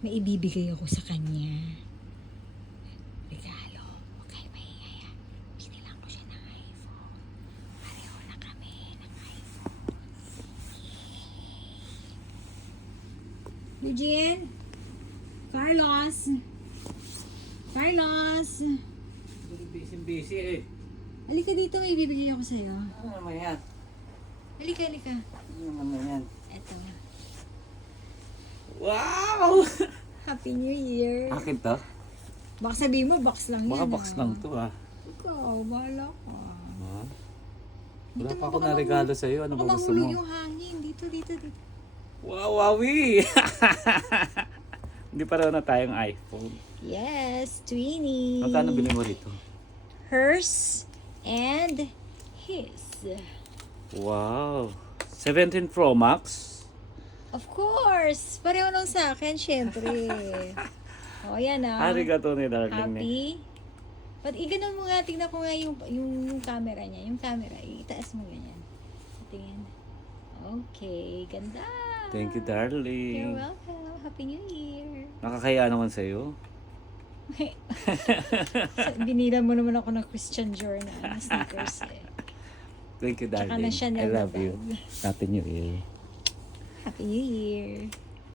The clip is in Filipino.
may ibibigay ako sa kanya. Regalo. Okay, maingay ah. Binilang ko siya ng iPhone. Pareho na kami ng iPhone. Eugene? Carlos? Carlos? Busy eh. Halika dito, may ibibigay ako sa'yo. Ano naman yan? Halika. Ano naman yan? Eto. Wow! Happy New Year. Akin to? Baka sabihin mo, box lang Baka yan. box lang to ah. Ikaw, bahala ka. Ah. Wala Dito pa mo, ako baka na regalo sa'yo. Ano Baka ba gusto mahulog mo? yung hangin. Dito. Wow, wowie! Hindi pareho na tayong iPhone. Yes, Twinnie. Magkano bilhin mo rito? Hers and his. Wow! 17 Pro Max? Of course. Pareho nung sa akin, syempre. O, yan ah. Arigato ni darling ni. Happy? But iganon mo nga, tingnan ko nga yung camera niya. Yung camera, itaas mo ganyan. Tingin. Okay, ganda. Thank you, You're darling. welcome. Happy New Year. Nakakaya naman sa'yo. Binila mo naman ako ng Christian Dior na sneakers eh. Thank you, Tsaka darling. na Chanel I na love you. bag. Happy New Year. Happy New Year.